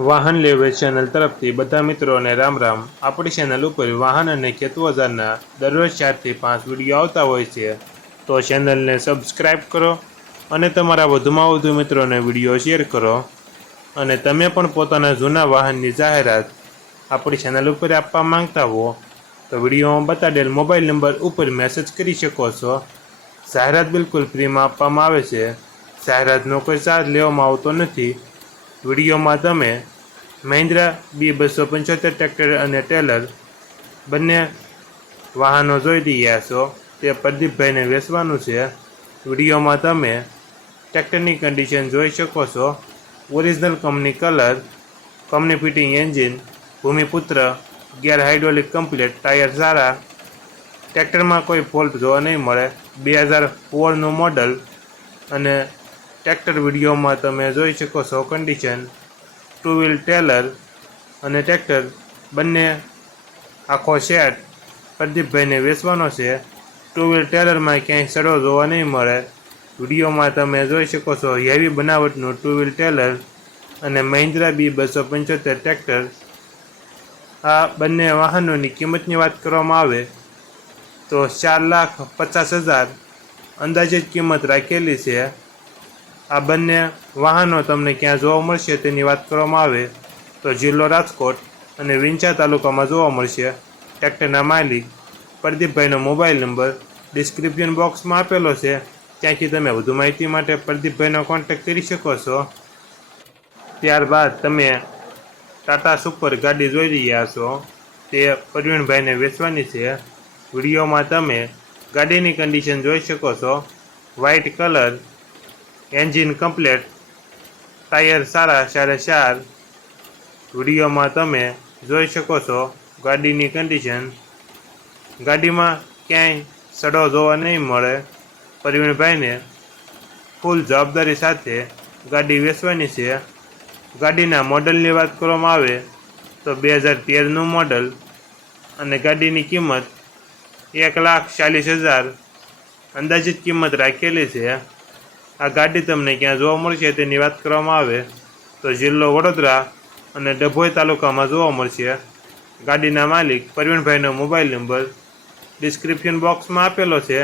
વાહન લેવે ચેનલ તરફથી બધા મિત્રોને રામ રામ. આપણી ચેનલ ઉપર વાહન અને ખેતુ ઓજારના દરરોજ ચારથી પાંચ વીડિયો આવતા હોય છે. તો ચેનલને સબસ્ક્રાઈબ કરો અને તમારા વધુમાં વધુ મિત્રોને વીડિયો શેર કરો. અને તમે પણ પોતાના જૂના વાહનની જાહેરાત આપણી ચેનલ ઉપર આપવા માંગતા હો, તો વિડીયોમાં બતાડેલ મોબાઈલ નંબર ઉપર મેસેજ કરી શકો છો. જાહેરાત બિલકુલ ફ્રીમાં આપવામાં આવે છે. જાહેરાતનો કોઈ ચાર્જ લેવામાં આવતો નથી. વિડીયોમાં તમે મહિન્દ્રા બી બસો પંચોતેર ટ્રેક્ટર અને ટેલર બંને વાહનો જોઈ રહ્યા છો. તે પ્રદીપભાઈને વેચવાનું છે. વિડીયોમાં તમે ટ્રેક્ટરની કન્ડિશન જોઈ શકો છો. Original company colour company fitting engine Bhumiputra, gear hydraulic complete tyre સારા. ટ્રેક્ટરમાં કોઈ ફોલ્ટ જોવા નહીં મળે. બે હજાર ફોરનું મોડલ અને ટ્રેક્ટર વિડીયોમાં તમે જોઈ શકો છો કન્ડિશન ટુ વ્હીલ ટેલર અને ટ્રેક્ટર બંને આખો સેટ પ્રદીપભાઈને વેચવાનો છે. ટુ વ્હીલ ટેલરમાં ક્યાંય સડો જોવા નહીં મળે. વિડીયોમાં તમે જોઈ શકો છો હેવી બનાવટનું ટુ વ્હીલ ટેલર અને મહિન્દ્રા બી બસો પંચોતેર ટ્રેક્ટર આ બંને વાહનોની કિંમતની વાત કરવામાં આવે તો ચાર લાખ પચાસ હજાર અંદાજિત કિંમત રાખેલી છે. આ બંને વાહનો તમને ક્યાં જોવા મળશે તેની વાત કરવામાં આવે તો જિલ્લો રાજકોટ અને વિંછા તાલુકામાં જોવા મળશે. ટ્રેક્ટરના માલિક પ્રદીપભાઈનો મોબાઈલ નંબર ડિસ્ક્રિપ્શન બોક્સમાં આપેલો છે. ત્યાંથી તમે વધુ માહિતી માટે પ્રદીપભાઈનો કોન્ટેક્ટ કરી શકો છો. ત્યારબાદ તમે ટાટા સુપર ગાડી જોઈ રહ્યા છો. તે પ્રવીણભાઈને વેચવાની છે. વિડીયોમાં તમે ગાડીની કન્ડિશન જોઈ શકો છો. White colour engine complete, tyre સારા સાડા ચાર. વિડીયોમાં તમે જોઈ શકો છો ગાડીની કન્ડિશન ગાડીમાં ક્યાંય સડો જોવા નહીં મળે. પ્રવીણભાઈને ફૂલ જવાબદારી સાથે ગાડી વેચવાની છે. ગાડીના મોડલની વાત કરવામાં આવે તો બે હજાર તેરનું મોડલ અને ગાડીની કિંમત એક લાખ ચાલીસ હજાર અંદાજિત કિંમત રાખેલી છે. આ ગાડી તમને ક્યાં જોવા મળશે તેની વાત કરવામાં આવે તો જિલ્લો વડોદરા અને ડભોઈ તાલુકામાં જોવા મળશે. ગાડીના માલિક પરવીણભાઈનો મોબાઈલ નંબર ડિસ્ક્રિપ્શન બોક્સમાં આપેલો છે.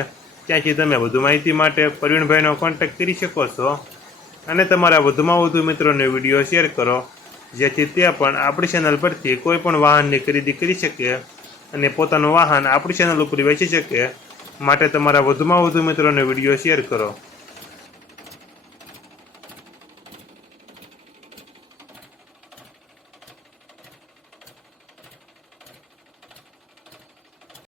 ત્યાંથી તમે વધુ માહિતી માટે પરવીણભાઈનો કોન્ટેક્ટ કરી શકો છો. અને તમારા વધુમાં વધુ મિત્રોને વીડિયો શેર કરો, જેથી તે પણ આપણી ચેનલ પરથી કોઈ પણ વાહનની ખરીદી કરી શકે અને પોતાનું વાહન આપણી ચેનલ ઉપર વેચી શકે. માટે તમારા વધુમાં વધુ મિત્રોને વીડિયો શેર કરો.